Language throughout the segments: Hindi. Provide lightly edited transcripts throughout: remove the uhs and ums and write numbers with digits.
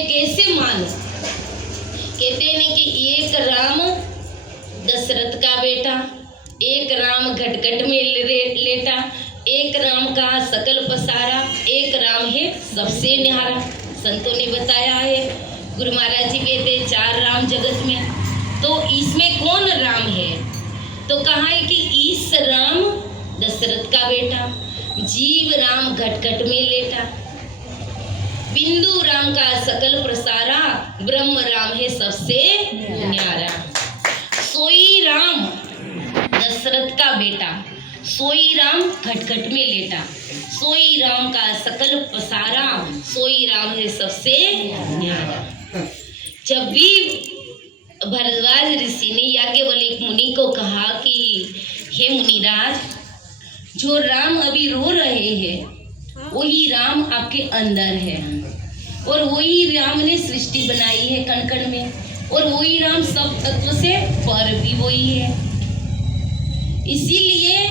कैसे मानो? कहते हैं कि एक राम दशरथ का बेटा, एक राम घटघट में लेटा, एक राम का सकल पसारा, एक राम है सबसे न्यारा। संतों ने बताया है, गुरु महाराज जी कहते चार राम जगत में, तो इसमें कौन राम है? तो कहा है कि इस राम दशरथ का बेटा, जीव राम घटघट में लेटा, बिंदु राम का सकल प्रसारा, ब्रह्म राम है सबसे न्यारा। सोई राम दशरथ का बेटा, सोई राम घटघट में लेटा, सोई राम का सकल पसारा, सोई राम है सबसे न्यारा। जब भी भरद्वाज ऋषि ने याज्ञवल्क्य मुनि को कहा कि हे मुनिराज, जो राम अभी रो रहे हैं वही राम आपके अंदर है, और वही राम ने सृष्टि बनाई है कण कण में, और वही राम सब तत्व से पर भी वही है। इसीलिए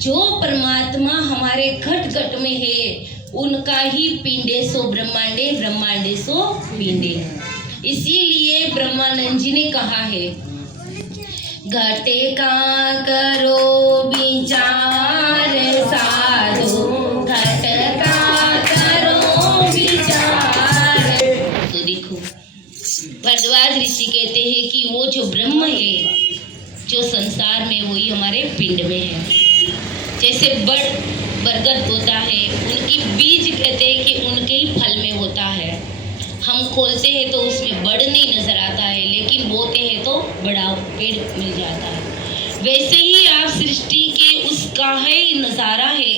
जो परमात्मा हमारे घट घट में है उनका ही पिंडे सो ब्रह्मांडे, ब्रह्मांडे सो पिंडे। इसीलिए ब्रह्मानंद जी ने कहा है, घटे का करो विचार साधो, घट का करो विचार। तो देखो भरद्वाज ऋषि कहते हैं कि वो जो ब्रह्म है जो संसार में वही हमारे पिंड में है। जैसे बरगद होता है, उनकी बीज कहते हैं कि उनके ही फल में होता है। हम खोलते हैं तो उसमें बड़ नहीं नजर आता है, लेकिन बोते हैं तो बड़ा पेड़ मिल जाता है। वैसे ही आप सृष्टि के उसका है नजारा है।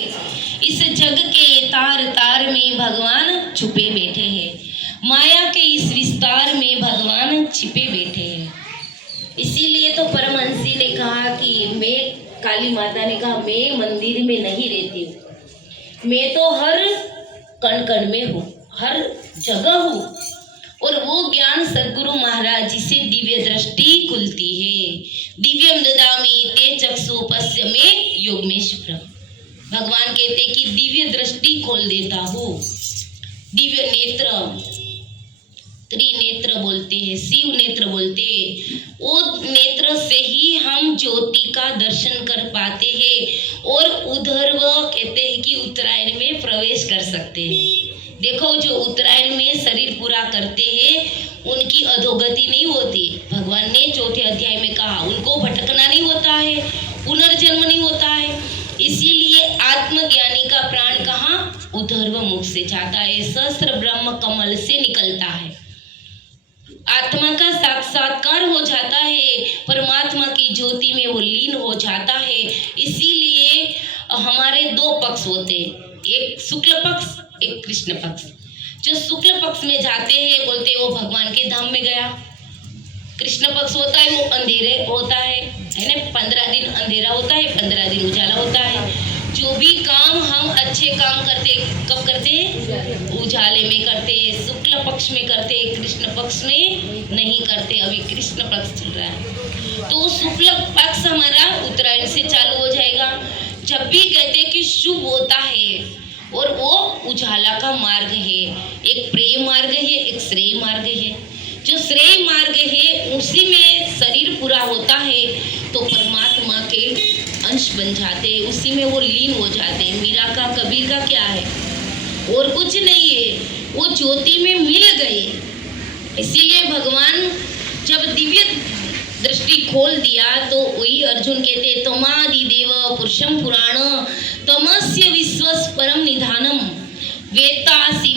इस जग के तार तार में भगवान छुपे बैठे हैं, माया के इस विस्तार में भगवान छिपे बैठे हैं। इसीलिए तो परमहंसी ने कहा कि मैं, काली माता ने कहा, मैं मंदिर में नहीं रहती हूँ, मैं तो हर कण कण में हूँ, हर जगह हूँ। और वो ज्ञान सदगुरु महाराज जी से दिव्य दृष्टि खुलती है। दिव्यम ददामि ते चक्षु पश्य में योगमेश्वरम। भगवान कहते कि दिव्य दृष्टि खोल देता हूँ। दिव्य नेत्र, त्रिनेत्र बोलते हैं, शिव नेत्र बोलते हैं। वो नेत्र से ही हम ज्योति का दर्शन कर पाते हैं और उधर वो कहते हैं कि उत्तरायण में प्रवेश कर सकते हैं। देखो, जो उत्तरायण में शरीर पूरा करते हैं उनकी अधोगति नहीं होती। भगवान ने चौथे अध्याय में कहा उनको भटकना नहीं होता है, पुनर्जन्म नहीं होता है। इसीलिए आत्मज्ञानी का प्राण कहाँ? उधर्व मुख से जाता है, सहस्त्र ब्रह्म कमल से निकलता है। आत्मा का साक्षात्कार हो जाता है, परमात्मा की ज्योति में वो लीन हो जाता है। इसीलिए हमारे दो पक्ष होते हैं, एक शुक्ल पक्ष, एक कृष्ण पक्ष। जो शुक्ल पक्ष में जाते हैं बोलते हैं वो भगवान के धाम में गया। कृष्ण पक्ष होता है वो अंधेरे होता है ना, 15 दिन अंधेरा होता है, 15 दिन उजाला होता है। जो भी काम हम अच्छे काम करते कब करते हैं? उजाले में करते, शुक्ल पक्ष में करते, कृष्ण पक्ष में नहीं करते। अभी कृष्ण पक्ष चल रहा है, तो शुक्ल पक्ष हमारा उत्तरायण से चालू हो जाएगा। जब भी कहते हैं कि शुभ होता है और वो उजाला का मार्ग है, एक प्रेम मार्ग है, एक श्रेय मार्ग है। जो श्रेय मार्ग है उसी में शरीर पूरा होता है तो परमात्मा के अंश बन जाते हैं, उसी में वो लीन हो जाते हैं। मीरा का, कबीर का क्या है? और कुछ नहीं है, वो ज्योति में मिल गए। इसीलिए भगवान जब दिव्य दृष्टि खोल दिया तो वही अर्जुन कहते तमादि देव पुरुषम पुराण तमस्य विश्वस परम निधानम वेत्तासि